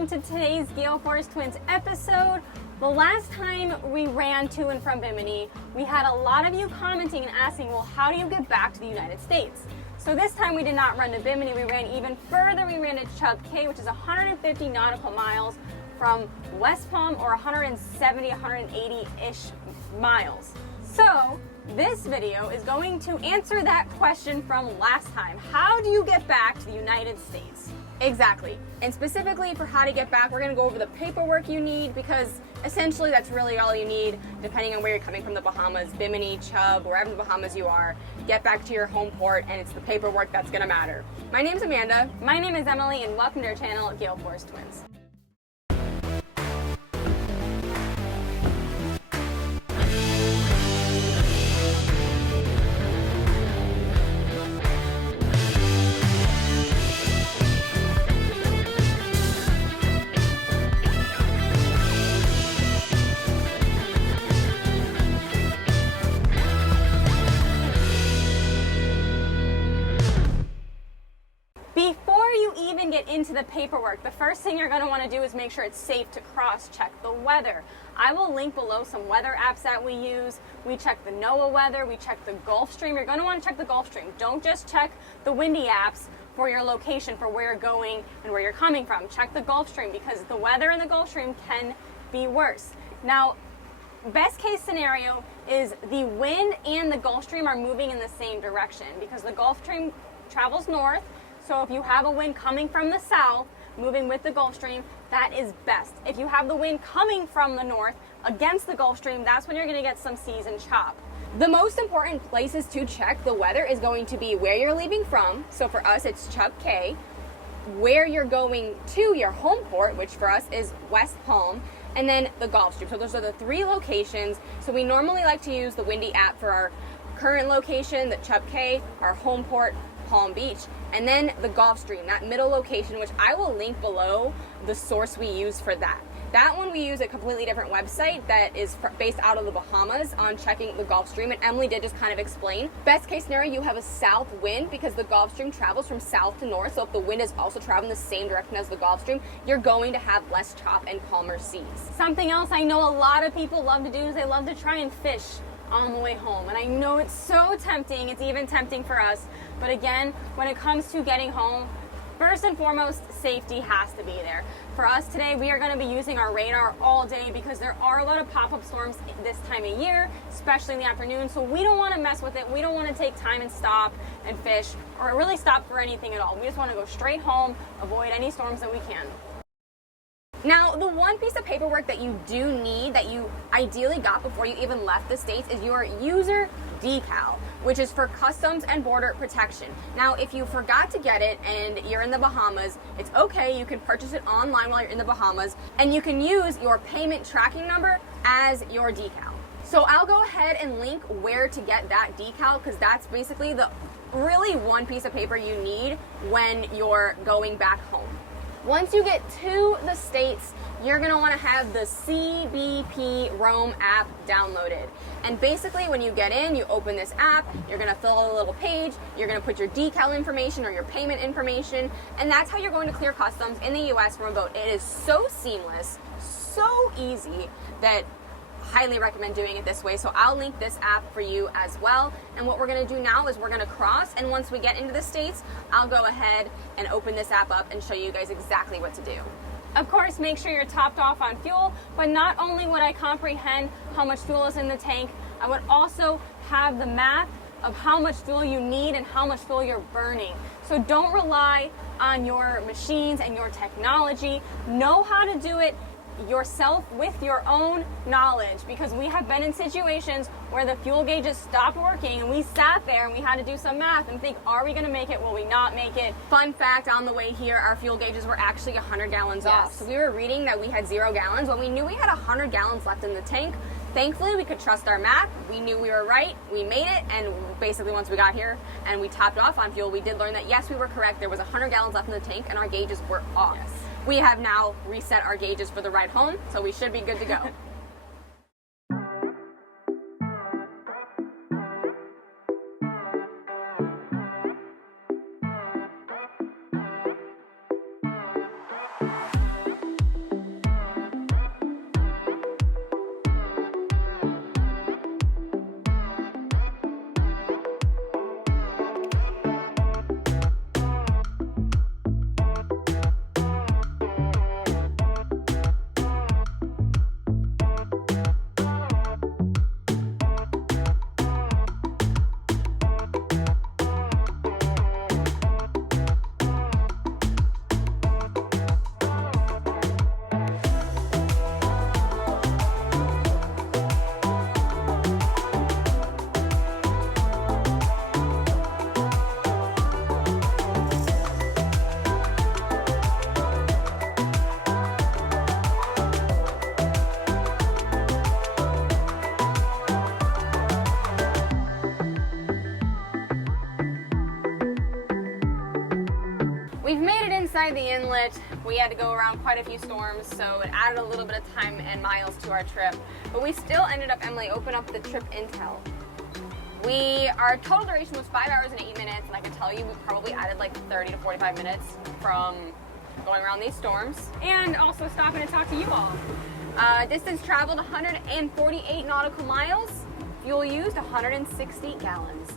welcome to today's Gale Force Twins episode. The last time we ran to and from Bimini, we had a lot of you commenting and asking, well, how do you get back to the United States? So this time we did not run to Bimini, we ran even further. We ran to Chub Cay, which is 150 nautical miles from West Palm, or 170, 180-ish miles. So this video is going to answer that question from last time. How do you get back to the United States? Exactly. And specifically for how to get back, we're going to go over the paperwork you need, because essentially that's really all you need depending on where you're coming from, the Bahamas, Bimini, Chub, wherever in the Bahamas you are. Get back to your home port, and it's the paperwork that's going to matter. My name's Amanda. My name is Emily, and welcome to our channel, Gale Force Twins. Before you even get into the paperwork, the first thing you're going to want to do is make sure it's safe to cross-check the weather. I will link below some weather apps that we use. We check the NOAA weather, we check the Gulfstream. You're going to want to check the Gulfstream. Don't just check the windy apps for your location, for where you're going and where you're coming from. Check the Gulfstream, because the weather in the Gulfstream can be worse. Now, best case scenario is the wind and the Gulfstream are moving in the same direction, because the Gulfstream travels north. So if you have a wind coming from the south, moving with the Gulfstream, that is best. If you have the wind coming from the north against the Gulfstream, that's when you're going to get some seas and chop. The most important places to check the weather is going to be where you're leaving from. So for us, it's Chub Cay. Where you're going to your home port, which for us is West Palm, and then the Gulfstream. So those are the three locations. So we normally like to use the windy app for our current location, the Chub Cay, our home port, Palm Beach, and then the Gulfstream, that middle location, which I will link below the source we use for that. That one we use a completely different website that is based out of the Bahamas on checking the Gulfstream, and Emily did just kind of explain. Best case scenario, you have a south wind, because the Gulfstream travels from south to north, so if the wind is also traveling the same direction as the Gulfstream, you're going to have less chop and calmer seas. Something else I know a lot of people love to do is they love to try and fish on the way home. And I know it's so tempting, it's even tempting for us. But again, when it comes to getting home, first and foremost, safety has to be there. For us today, we are going to be using our radar all day, because there are a lot of pop-up storms this time of year, especially in the afternoon. So we don't want to mess with it. We don't want to take time and stop and fish, or really stop for anything at all. We just want to go straight home, avoid any storms that we can. Now, the one piece of paperwork that you do need, that you ideally got before you even left the States, is your user decal, which is for customs and border protection. Now, if you forgot to get it and you're in the Bahamas, it's okay. You can purchase it online while you're in the Bahamas, and you can use your payment tracking number as your decal. So I'll go ahead and link where to get that decal, because that's basically the really one piece of paper you need when you're going back home. Once you get to the States, you're going to want to have the CBP Roam app downloaded. And basically when you get in, you open this app, you're going to fill out a little page, you're going to put your decal information or your payment information, and that's how you're going to clear customs in the US from a boat. It is so seamless, so easy, that highly recommend doing it this way. So I'll link this app for you as well. And what we're going to do now is we're going to cross, and once we get into the States, I'll go ahead and open this app up and show you guys exactly what to do. Of course, make sure you're topped off on fuel, but not only would I comprehend how much fuel is in the tank, I would also have the math of how much fuel you need and how much fuel you're burning. So don't rely on your machines and your technology. Know how to do it yourself with your own knowledge, because we have been in situations where the fuel gauges stopped working and we sat there and we had to do some math and think, are we going to make it? Will we not make it? Fun fact, on the way here, our fuel gauges were actually 100 gallons off. So we were reading that we had 0 gallons, but we knew we had 100 gallons left in the tank. Thankfully, we could trust our math. We knew we were right. We made it, and basically once we got here and we topped off on fuel, we did learn that yes, we were correct. There was 100 gallons left in the tank and our gauges were off. Yes. We have now reset our gauges for the ride home, so we should be good to go. inside the inlet. We had to go around quite a few storms, so it added a little bit of time and miles to our trip. But we still ended up, Emily, open up the trip intel. Our total duration was 5 hours and 8 minutes, and I can tell you we probably added like 30 to 45 minutes from going around these storms, and also stopping to talk to you all. Distance traveled 148 nautical miles. Fuel used 160 gallons.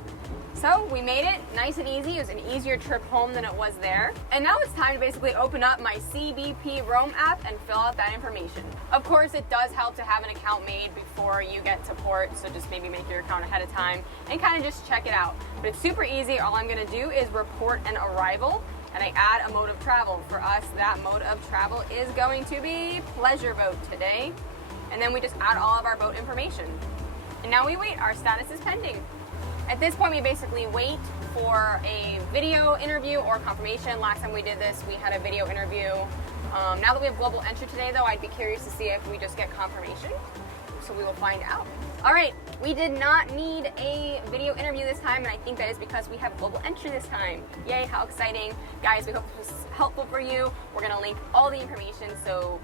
So we made it nice and easy. It was an easier trip home than it was there. And now it's time to basically open up my CBP Roam app and fill out that information. Of course, it does help to have an account made before you get to port, so just maybe make your account ahead of time and kind of just check it out. But it's super easy. All I'm gonna do is report an arrival, and I add a mode of travel. For us, that mode of travel is going to be pleasure boat today. And then we just add all of our boat information. And now we wait. Our status is pending. At this point, we basically wait for a video interview or confirmation. Last time we did this, we had a video interview. Now that we have global entry today, though, I'd be curious to see if we just get confirmation. So we will find out. All right, we did not need a video interview this time, and I think that is because we have global entry this time. Yay, how exciting. Guys, we hope this was helpful for you. We're gonna link all the information so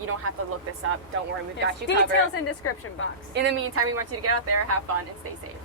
you don't have to look this up. Don't worry, we've got you covered. Details in description box. In the meantime, we want you to get out there, have fun, and stay safe.